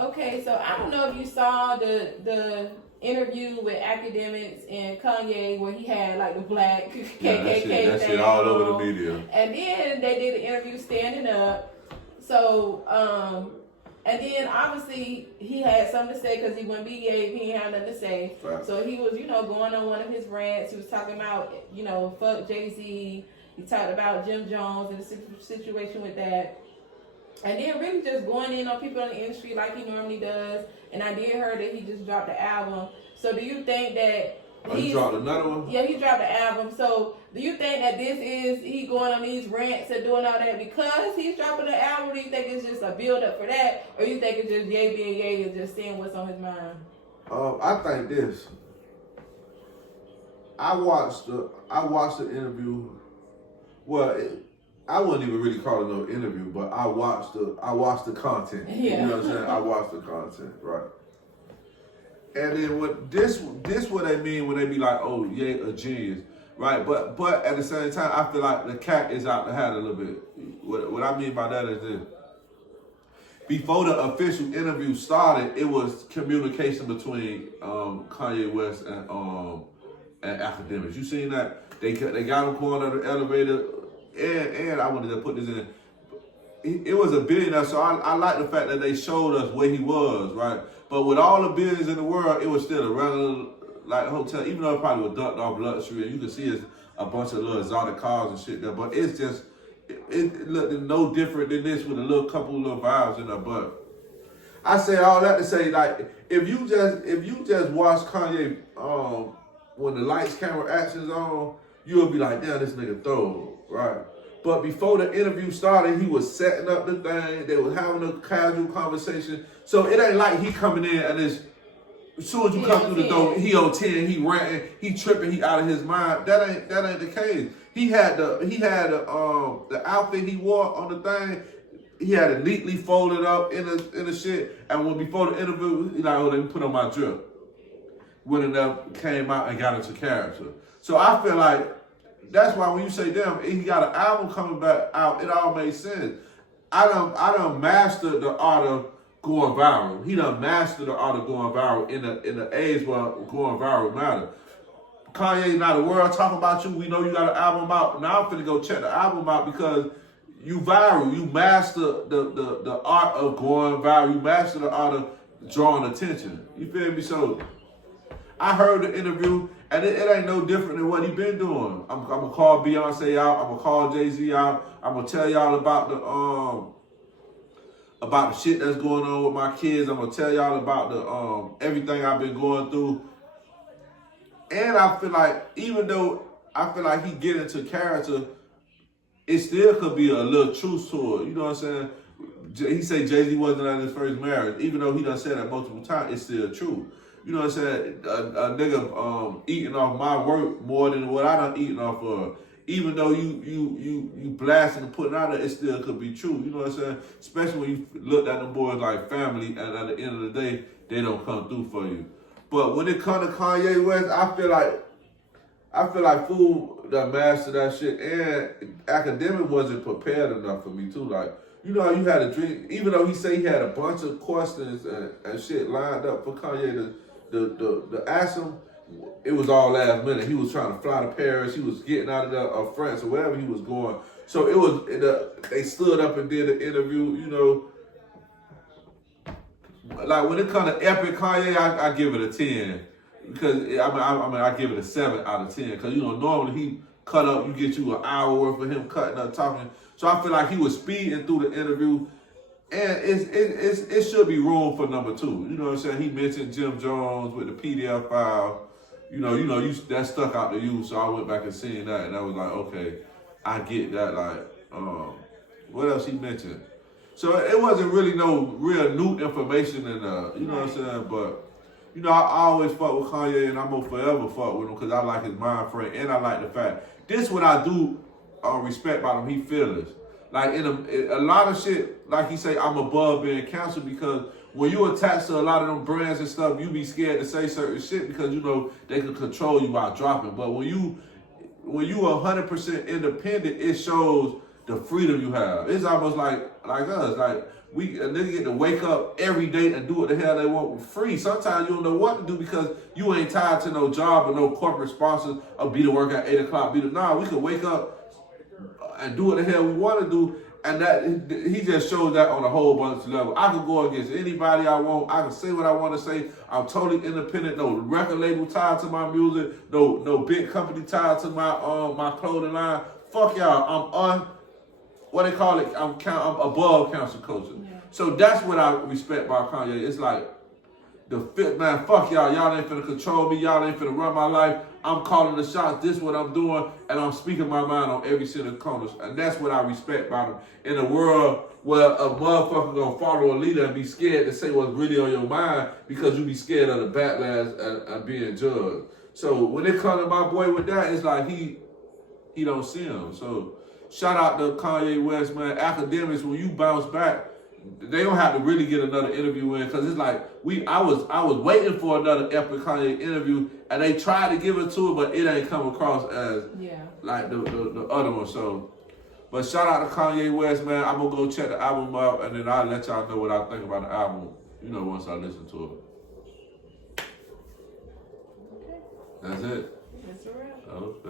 Okay, so I don't know if you saw the interview with Akademiks and Kanye where he had like the black kKK that shit all over the media. And then they did an interview standing up. So, and then obviously he had something to say because he wouldn't be gay if he didn't have nothing to say. Right. So he was, going on one of his rants. He was talking about, fuck Jay-Z. He talked about Jim Jones and the situation with that. And then really just going in on people in the industry like he normally does. And I did hear that he just dropped the album. So do you think that he dropped another one? Yeah, he dropped the album. So do you think that this is he going on these rants and doing all that because he's dropping the album? Or do you think it's just a build up for that? Or you think it's just Ye being Ye and just saying what's on his mind? I think this. I watched the interview. Well, I wouldn't even really call it no interview, but I watched the content. Yeah. You know what I'm saying? I watched the content, right? And then what this what they mean when they be like, oh, Ye a genius, right? But at the same time, I feel like the cat is out the hat a little bit. What I mean by that is this. Before the official interview started, it was communication between Kanye West and Akademiks. You seen that? They got him going on the elevator. And I wanted to put this in. It was a billionaire, so I like the fact that they showed us where he was, right? But with all the billions in the world, it was still a regular hotel, even though it probably was ducked off luxury, and you can see it's a bunch of little exotic cars and shit there. But it's just it looked no different than this with a couple of little vibes in there. But I say all that to say, like, if you just watch Kanye when the lights, camera, action's on, you'll be like, damn, this nigga throw, right? But before the interview started, he was setting up the thing. They was having a casual conversation. So it ain't like he coming in and as soon as you come through the door, he on 10, he ranting, he tripping, he out of his mind. That ain't the case. He had the outfit he wore on the thing. He had it neatly folded up in the shit. And when before the interview, he like, oh, let me put on my drip. When enough came out and got into character. So I feel like that's why when you say, damn, he got an album coming back out, it all makes sense. I done mastered the art of going viral. He done mastered the art of going viral in the age where going viral matter. Kanye, now the world talking about you. We know you got an album out. Now I'm finna go check the album out because you viral. You master the art of going viral. You master the art of drawing attention. You feel me? So I heard the interview, and it ain't no different than what he been doing. I'm gonna call Beyonce out. I'm gonna call Jay-Z out. I'm gonna tell y'all about the shit that's going on with my kids. I'm gonna tell y'all about the everything I've been going through. And I feel like even though I feel like he get into character, it still could be a little truth to it. You know what I'm saying? He said Jay-Z wasn't at his first marriage, even though he done said that multiple times. It's still true. You know what I'm saying? A nigga eating off my work more than what I done eating off of. Even though you blasting and putting out there, it still could be true. You know what I'm saying? Especially when you look at them boys like family, and at the end of the day, they don't come through for you. But when it comes to Kanye West, I feel like fool that mastered that shit, and Akademiks wasn't prepared enough for me too. Like, you know how you had a dream, even though he say he had a bunch of questions and shit lined up for Kanye to ask him, it was all last minute. He was trying to fly to Paris. He was getting out of France or wherever he was going. So it was, they stood up and did an interview, you know. Like when it comes to epic Kanye, I give it a 10. Because, I give it a 7 out of 10. Because, you know, normally he cut up, you get you an hour worth of him cutting up, talking. So I feel like he was speeding through the interview. And it should be room for number 2. You know what I'm saying? He mentioned Jim Jones with the PDF file. You know, that stuck out to you, so I went back and seen that, and I was like, okay, I get that. Like, what else he mentioned? So it wasn't really no real new information in you know what I'm saying? But, you know, I always fuck with Kanye, and I'm gonna forever fuck with him because I like his mind frame, and I like the fact. This what I do respect about him. He fearless. Like in a lot of shit, like he say, I'm above being canceled because when you attach to a lot of them brands and stuff, you be scared to say certain shit because you know they can control you by dropping. But when you 100% independent, it shows the freedom you have. It's almost like us. Like A nigga get to wake up every day and do what the hell they want for free. Sometimes you don't know what to do because you ain't tied to no job or no corporate sponsors or be to work at 8 o'clock. Nah, we can wake up and do what the hell we want to do. And that he just shows that on a whole bunch of levels. I can go against anybody I want. I can say what I want to say. I'm totally independent. No record label tied to my music. No big company tied to my clothing line. Fuck y'all. I'm above cancel culture. Yeah. So that's what I respect about Kanye. It's like man, fuck y'all. Y'all ain't finna control me. Y'all ain't finna run my life. I'm calling the shots. This is what I'm doing, and I'm speaking my mind on every single corner. And that's what I respect about him. In a world where a motherfucker gonna follow a leader and be scared to say what's really on your mind because you be scared of the backlash and being judged. So when it comes to my boy with that, it's like he don't see him. So shout out to Kanye West, man. Akademiks, when you bounce back, they don't have to really get another interview in because it's like I was waiting for another epic Kanye interview and they tried to give it to him, but it ain't come across as like the other one. So, but shout out to Kanye West, man. I'm gonna go check the album out and then I'll let y'all know what I think about the album. Once I listen to it. Okay. That's it. That's a wrap. Okay.